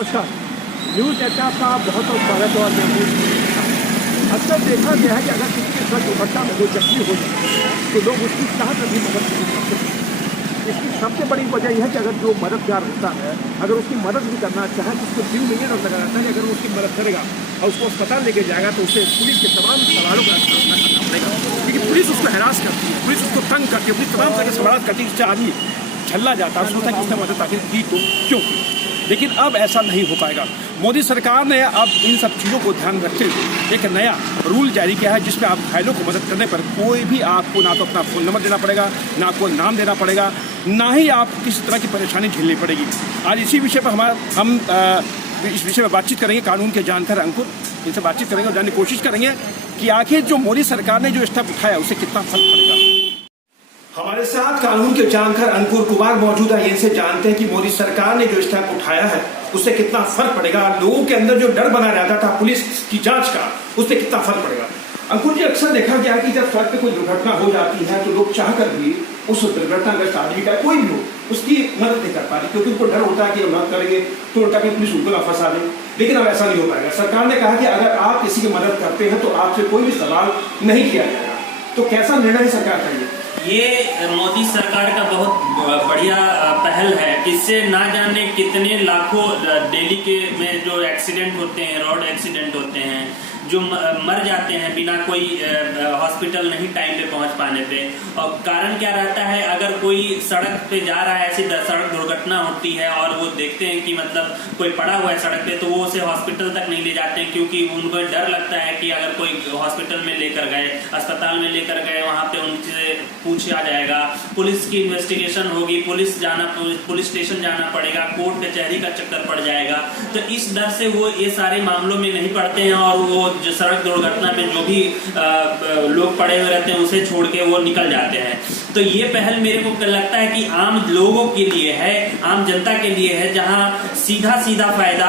नमस्कार। न्यूज़ चर्चा का बहुत बहुत स्वागत है। और मैं अक्सर देखा गया है कि अगर किसी के साथ दुर्घटना में कोई जख्मी हो जाए तो लोग उसकी चाह कर भी मदद नहीं करते। इसकी सबसे बड़ी वजह यह है कि अगर जो मददगार होता है अगर उसकी मदद भी करना चाहे तो उसको जीव नहीं लगा रहता है कि अगर उसकी मदद करेगा और उसको अस्पताल लेके जाएगा तो उसे पुलिस के तमाम सवालों का सामना करना पड़ेगा, क्योंकि पुलिस उसको हैरास करती है, पुलिस उसको तंग करती है, पुलिस तमाम तरह के सवाल करती है। उससे आदमी झल्ला जाता है, सोचता है कि उसने मदद आखिर की तो क्यों की। लेकिन अब ऐसा नहीं हो पाएगा। मोदी सरकार ने अब इन सब चीज़ों को ध्यान रखते हुए एक नया रूल जारी किया है जिसमें आप घायलों को मदद करने पर कोई भी आपको ना तो अपना फ़ोन नंबर देना पड़ेगा, ना आपको नाम देना पड़ेगा, ना ही आपको किसी तरह की परेशानी झेलनी पड़ेगी। आज इसी विषय पर हम इस विषय में बातचीत करेंगे। कानून के जानकार अंकुर इनसे बातचीत करेंगे और जानने की कोशिश करेंगे कि आखिर जो मोदी सरकार ने जो स्टेप उठाया उससे कितना फर्क पड़ेगा। हमारे साथ कानून के जानकार अंकुर कुमार मौजूद है। इनसे जानते हैं कि मोदी सरकार ने जो स्टेप उठाया है उससे कितना फर्क पड़ेगा। लोगों के अंदर जो डर बना रहता था पुलिस की जांच का, उससे कितना फर्क पड़ेगा। अंकुर जी, अक्सर देखा गया कि जब सड़क पे कोई दुर्घटना हो जाती है तो लोग चाहकर भी उस दुर्घटनाग्रस्त आदमी का कोई भी हो उसकी मदद नहीं कर पाते, क्योंकि उनको डर होता है कि मदद करेंगे तो उल्टा कि पुलिस उनको ना फंसा दे। लेकिन अब ऐसा नहीं हो पाएगा। सरकार ने कहा कि अगर आप किसी की मदद करते हैं तो आपसे कोई भी सवाल नहीं किया जाएगा। तो कैसा निर्णय है सरकार का ये मोदी सरकार का बहुत बढ़िया पहल है। इससे ना जाने कितने लाखों डेली के में जो एक्सीडेंट होते हैं, रोड एक्सीडेंट होते हैं, जो मर जाते हैं बिना कोई हॉस्पिटल नहीं टाइम पे पहुंच पाने पे। और कारण क्या रहता है, अगर कोई सड़क पे जा रहा है, ऐसी सड़क दुर्घटना होती है और वो देखते हैं कि मतलब कोई पड़ा हुआ है सड़क पे, तो वो उसे हॉस्पिटल तक नहीं ले जाते हैं, क्योंकि उनको डर लगता है कि अगर कोई हॉस्पिटल में लेकर गए, अस्पताल में लेकर गए, वहां पे उनसे पूछा जाएगा, पुलिस की इन्वेस्टिगेशन होगी, पुलिस स्टेशन जाना पड़ेगा, कोर्ट कचहरी का चक्कर पड़ जाएगा। तो इस डर से वो ये सारे मामलों में नहीं पड़ते हैं और वो जो सड़क दुर्घटना में जो भी लोग पड़े हुए रहते हैं उसे छोड़ के वो निकल जाते हैं। तो ये पहल मेरे को लगता है कि आम लोगों के लिए है, आम जनता के लिए है, जहां सीधा फायदा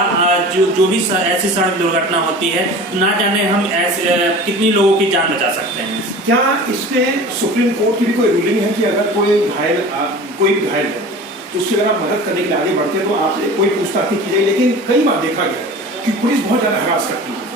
जो भी ऐसी सड़क दुर्घटना होती है, ना जाने हम ऐसे कितनी लोगों की जान बचा सकते हैं। क्या इसमें सुप्रीम कोर्ट की भी कोई रूलिंग है कि अगर कोई भी घायल है तो उससे अगर आप मदद करने के लिए आगे बढ़ते हैं तो आपसे कोई पूछताछ नहीं की जाएगी? लेकिन कई बार देखा गया कि पुलिस बहुत ज्यादा हरास करती है।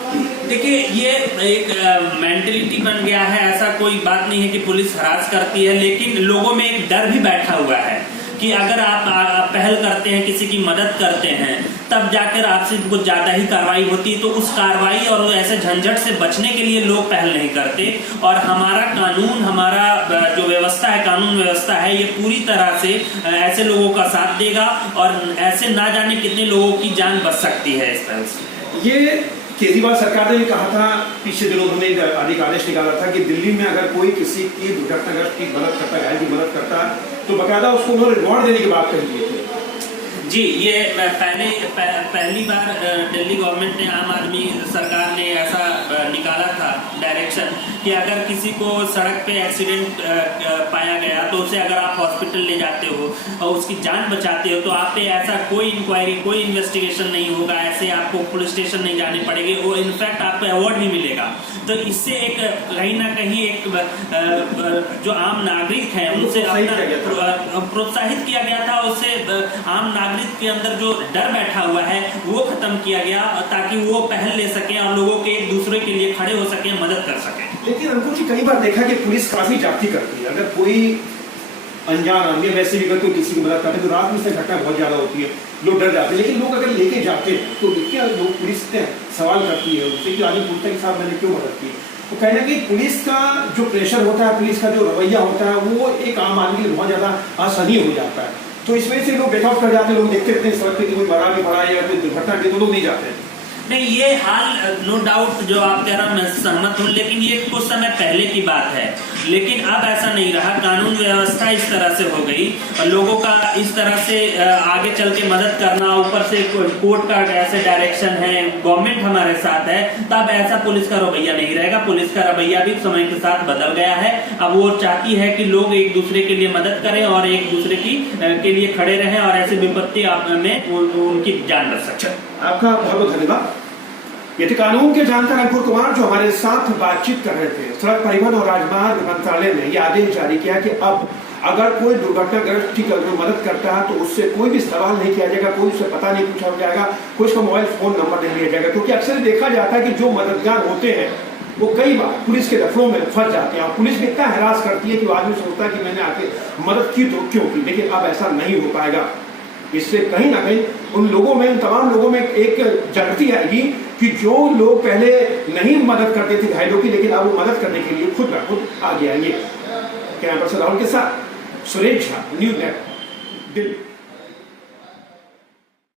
देखिए, ये एक मेंटलिटी बन गया है। ऐसा कोई बात नहीं है कि पुलिस हरास करती है, लेकिन लोगों में एक डर भी बैठा हुआ है कि अगर आप पहल करते हैं, किसी की मदद करते हैं, तब जाकर आपसे कुछ ज्यादा ही कार्रवाई होती है। तो उस कार्रवाई और ऐसे झंझट से बचने के लिए लोग पहल नहीं करते। और हमारा कानून, हमारा जो व्यवस्था है, कानून व्यवस्था है, ये पूरी तरह से ऐसे लोगों का साथ देगा और ऐसे ना जाने कितने लोगों की जान बच सकती है इस तरह से। ये केजरीवाल सरकार ने भी कहा था, पिछले दिनों उन्होंने एक आदेश निकाला था कि दिल्ली में अगर कोई किसी की दुर्घटनाग्रस्त की मदद करता है, घायल की मदद करता है, तो बकायदा उसको उन्होंने रिवॉर्ड देने की बात कही थी। जी, ये पहली बार दिल्ली गवर्नमेंट ने, आम आदमी सरकार ने ऐसा निकाला था डायरेक्शन कि अगर किसी को सड़क पे एक्सीडेंट पाया गया तो उसे अगर आप हॉस्पिटल ले जाते हो और उसकी जान बचाते हो तो आप पे ऐसा कोई इंक्वायरी, कोई इन्वेस्टिगेशन नहीं होगा, ऐसे आपको पुलिस स्टेशन नहीं जाने पड़ेगी, वो इनफैक्ट आपको अवार्ड भी मिलेगा। तो इससे एक कहीं ना कहीं एक जो आम नागरिक हैं उनसे प्रोत्साहित किया गया था। उससे आम नागरिक के अंदर जो डर बैठा हुआ है वो खत्म किया गया ताकि वो पहल ले सके और लोगों के एक दूसरे के लिए खड़े हो सके, मदद कर सके। लेकिन अंकुर जी, कई बार देखा कि पुलिस काफी जागती करती है। अगर कोई अनजान आदमी, वैसे भी अगर कोई किसी की मदद करते हैं तो रात में से घटना बहुत ज्यादा होती है, लोग डर जाते हैं। लेकिन लोग अगर लेके जाते हैं तो क्या लोग पुलिस से सवाल करती है उनसे कि आदमी पूछता है कि साहब मैंने क्यों मदद की। तो कहना कि पुलिस का जो प्रेशर होता है, पुलिस का जो रवैया होता है, वो एक आम आदमी के लिए बहुत ज्यादा असहनीय हो जाता है। तो इस वजह से लोग बेखौफ कर जाते हैं। लोग देखते रहते हैं सड़क पे कि कोई मरा भी पड़ा है या कोई दुर्घटना की, तो लोग नहीं जाते हैं। नहीं, ये हाल नो डाउट जो आप कह रहे हैं मैं सहमत हूँ, लेकिन ये कुछ समय पहले की बात है। लेकिन अब ऐसा नहीं रहा। कानून व्यवस्था इस तरह से हो गई और लोगों का इस तरह से आगे चल के मदद करना, ऊपर से कोर्ट का ऐसे डायरेक्शन है, गवर्नमेंट हमारे साथ है, तब ऐसा पुलिस का रवैया नहीं रहेगा। पुलिस का रवैया भी समय के साथ बदल गया है। अब वो चाहती है कि लोग एक दूसरे के लिए मदद करें और एक दूसरे के लिए खड़े रहें और ऐसे विपत्ति में उनकी जान बच सके। आपका बहुत बहुत धन्यवाद। ये थे कानून के जानकार अंकुर कुमार जो हमारे साथ बातचीत कर रहे थे। सड़क परिवहन और राजमार्ग मंत्रालय ने यह आदेश जारी किया कि अब अगर कोई दुर्घटनाग्रस्त की मदद करता है तो उससे कोई भी सवाल नहीं किया जाएगा, कोई उससे पता नहीं पूछा जाएगा, कोई उसका मोबाइल फोन नंबर नहीं लिया जाएगा। क्योंकि अक्सर देखा जाता है कि जो मददगार होते हैं वो कई बार पुलिस के दफलों में फंस जाते हैं और पुलिस भी इतना हरास करती है कि वो आदमी सोचता है कि मैंने आके मदद की तो क्यों की। लेकिन अब ऐसा नहीं हो पाएगा। इससे कहीं ना कहीं उन लोगों में, उन तमाम लोगों में एक जागृति आएगी कि जो लोग पहले नहीं मदद करते थे घायलों की, लेकिन अब वो मदद करने के लिए खुद ब खुद आगे आएंगे। कैमरा पर्सन राहुल के साथ सुरेश झा, न्यूज़ नेट, दिल्ली।